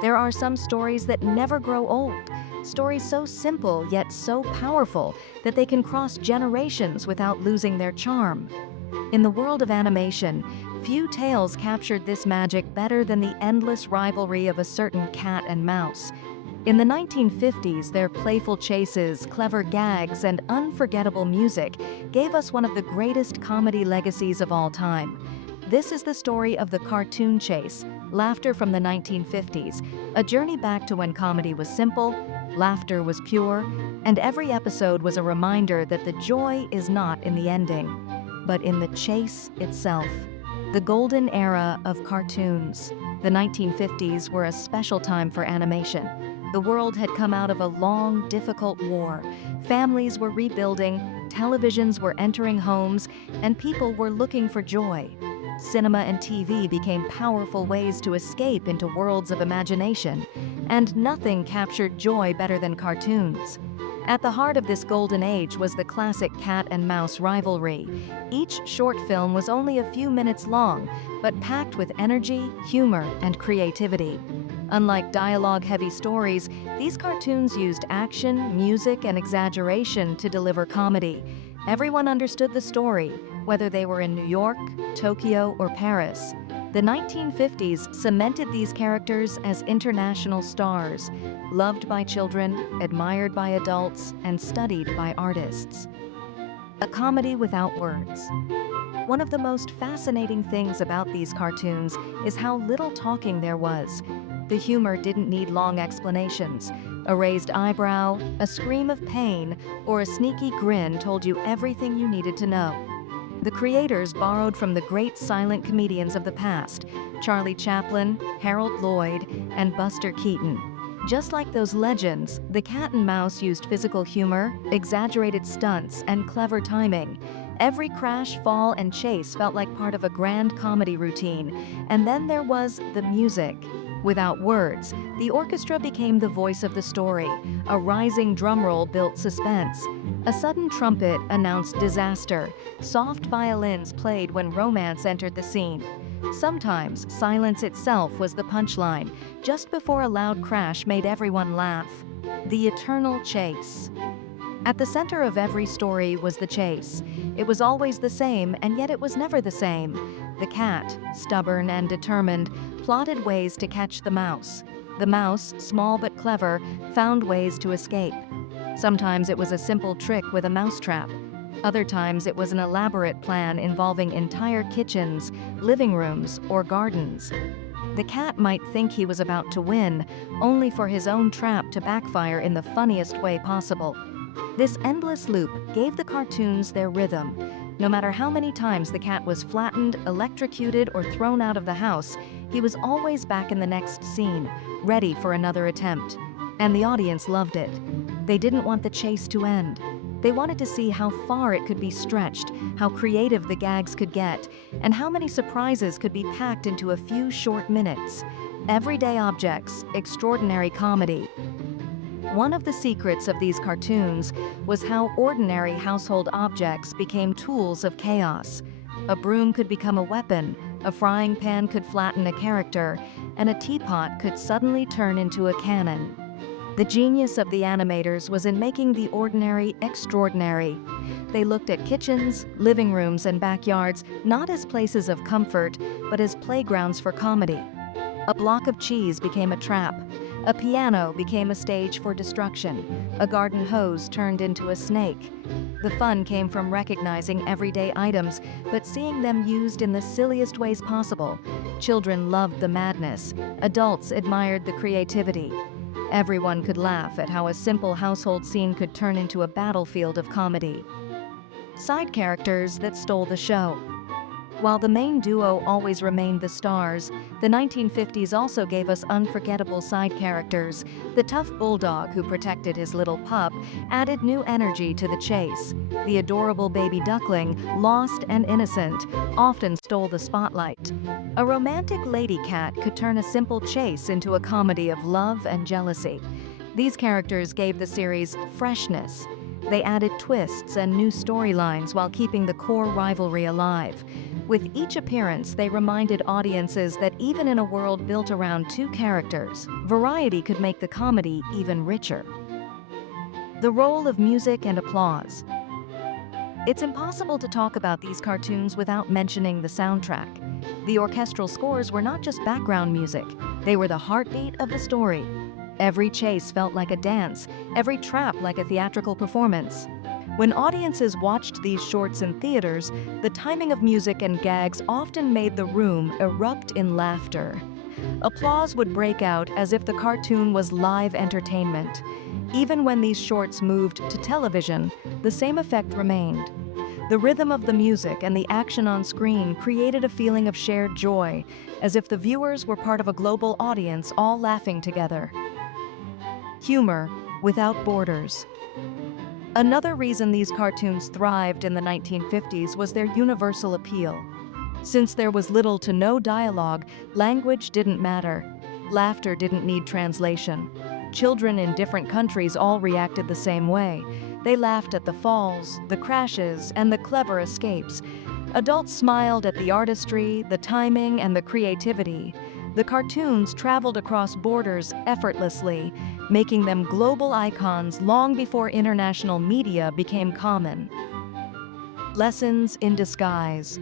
There are some stories that never grow old, stories so simple yet so powerful that they can cross generations without losing their charm. In the world of animation, few tales captured this magic better than the endless rivalry of a certain cat and mouse. In the 1950s, their playful chases, clever gags, and unforgettable music gave us one of the greatest comedy legacies of all time. This is the story of the cartoon chase, Laughter from the 1950s, a journey back to when comedy was simple, laughter was pure, and every episode was a reminder that the joy is not in the ending, but in the chase itself. The golden era of cartoons. The 1950s were a special time for animation. The world had come out of a long, difficult war. Families were rebuilding, televisions were entering homes, and people were looking for joy. Cinema and TV became powerful ways to escape into worlds of imagination, and nothing captured joy better than cartoons. At the heart of this golden age was the classic cat and mouse rivalry. Each short film was only a few minutes long, but packed with energy, humor, and creativity. Unlike dialogue-heavy stories, these cartoons used action, music, and exaggeration to deliver comedy. Everyone understood the story, whether they were in New York, Tokyo, or Paris. The 1950s cemented these characters as international stars, loved by children, admired by adults, and studied by artists. A comedy without words. One of the most fascinating things about these cartoons is how little talking there was. The humor didn't need long explanations. A raised eyebrow, a scream of pain, or a sneaky grin told you everything you needed to know. The creators borrowed from the great silent comedians of the past, Charlie Chaplin, Harold Lloyd, and Buster Keaton. Just like those legends, the cat and mouse used physical humor, exaggerated stunts, and clever timing. Every crash, fall, and chase felt like part of a grand comedy routine. And then there was the music. Without words, the orchestra became the voice of the story. A rising drumroll built suspense. A sudden trumpet announced disaster. Soft violins played when romance entered the scene. Sometimes silence itself was the punchline, just before a loud crash made everyone laugh. The eternal chase. At the center of every story was the chase. It was always the same, and yet it was never the same. The cat, stubborn and determined, plotted ways to catch the mouse. The mouse, small but clever, found ways to escape. Sometimes it was a simple trick with a mousetrap. Other times it was an elaborate plan involving entire kitchens, living rooms, or gardens. The cat might think he was about to win, only for his own trap to backfire in the funniest way possible. This endless loop gave the cartoons their rhythm. No matter how many times the cat was flattened, electrocuted, or thrown out of the house, he was always back in the next scene, ready for another attempt. And the audience loved it. They didn't want the chase to end. They wanted to see how far it could be stretched, how creative the gags could get, and how many surprises could be packed into a few short minutes. Everyday objects, extraordinary comedy. One of the secrets of these cartoons was how ordinary household objects became tools of chaos. A broom could become a weapon, a frying pan could flatten a character, and a teapot could suddenly turn into a cannon. The genius of the animators was in making the ordinary extraordinary. They looked at kitchens, living rooms, and backyards not as places of comfort, but as playgrounds for comedy. A block of cheese became a trap. A piano became a stage for destruction. A garden hose turned into a snake. The fun came from recognizing everyday items, but seeing them used in the silliest ways possible. Children loved the madness. Adults admired the creativity. Everyone could laugh at how a simple household scene could turn into a battlefield of comedy. Side characters that stole the show. While the main duo always remained the stars, the 1950s also gave us unforgettable side characters. The tough bulldog who protected his little pup added new energy to the chase. The adorable baby duckling, lost and innocent, often stole the spotlight. A romantic lady cat could turn a simple chase into a comedy of love and jealousy. These characters gave the series freshness. They added twists and new storylines while keeping the core rivalry alive. With each appearance, they reminded audiences that even in a world built around two characters, variety could make the comedy even richer. The role of music and applause. It's impossible to talk about these cartoons without mentioning the soundtrack. The orchestral scores were not just background music, they were the heartbeat of the story. Every chase felt like a dance, every trap like a theatrical performance. When audiences watched these shorts in theaters, the timing of music and gags often made the room erupt in laughter. Applause would break out as if the cartoon was live entertainment. Even when these shorts moved to television, the same effect remained. The rhythm of the music and the action on screen created a feeling of shared joy, as if the viewers were part of a global audience all laughing together. Humor without borders. Another reason these cartoons thrived in the 1950s was their universal appeal. Since there was little to no dialogue, language didn't matter. Laughter didn't need translation. Children in different countries all reacted the same way. They laughed at the falls, the crashes, and the clever escapes. Adults smiled at the artistry, the timing, and the creativity. The cartoons traveled across borders effortlessly, making them global icons long before international media became common. Lessons in disguise.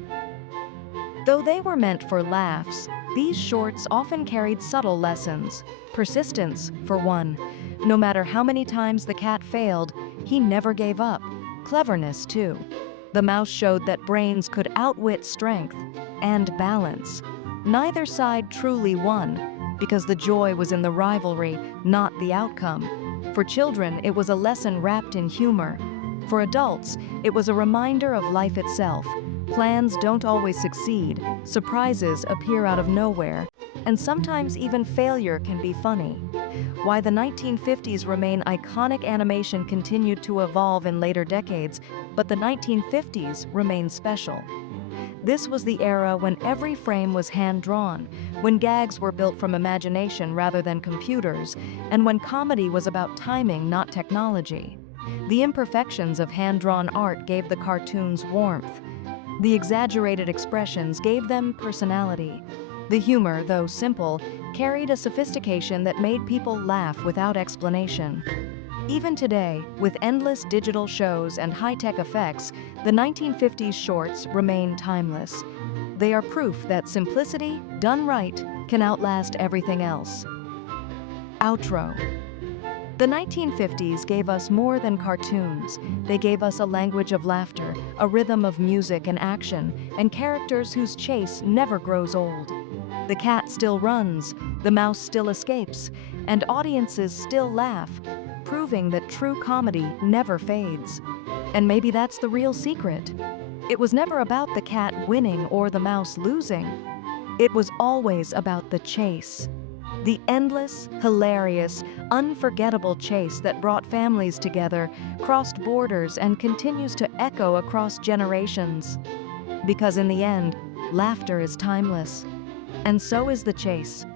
Though they were meant for laughs, these shorts often carried subtle lessons. Persistence, for one. No matter how many times the cat failed, he never gave up. Cleverness, too. The mouse showed that brains could outwit strength and balance. Neither side truly won, because the joy was in the rivalry, not the outcome. For children, it was a lesson wrapped in humor. For adults, it was a reminder of life itself. Plans don't always succeed, surprises appear out of nowhere, and sometimes even failure can be funny. Why the 1950s remain iconic. Animation continued to evolve in later decades, but the 1950s remain special. This was the era when every frame was hand-drawn, when gags were built from imagination rather than computers, and when comedy was about timing, not technology. The imperfections of hand-drawn art gave the cartoons warmth. The exaggerated expressions gave them personality. The humor, though simple, carried a sophistication that made people laugh without explanation. Even today, with endless digital shows and high-tech effects, the 1950s shorts remain timeless. They are proof that simplicity, done right, can outlast everything else. Outro. The 1950s gave us more than cartoons. They gave us a language of laughter, a rhythm of music and action, and characters whose chase never grows old. The cat still runs, the mouse still escapes, and audiences still laugh, proving that true comedy never fades. And maybe that's the real secret. It was never about the cat winning or the mouse losing. It was always about the chase. The endless, hilarious, unforgettable chase that brought families together, crossed borders, and continues to echo across generations. Because in the end, laughter is timeless. And so is the chase.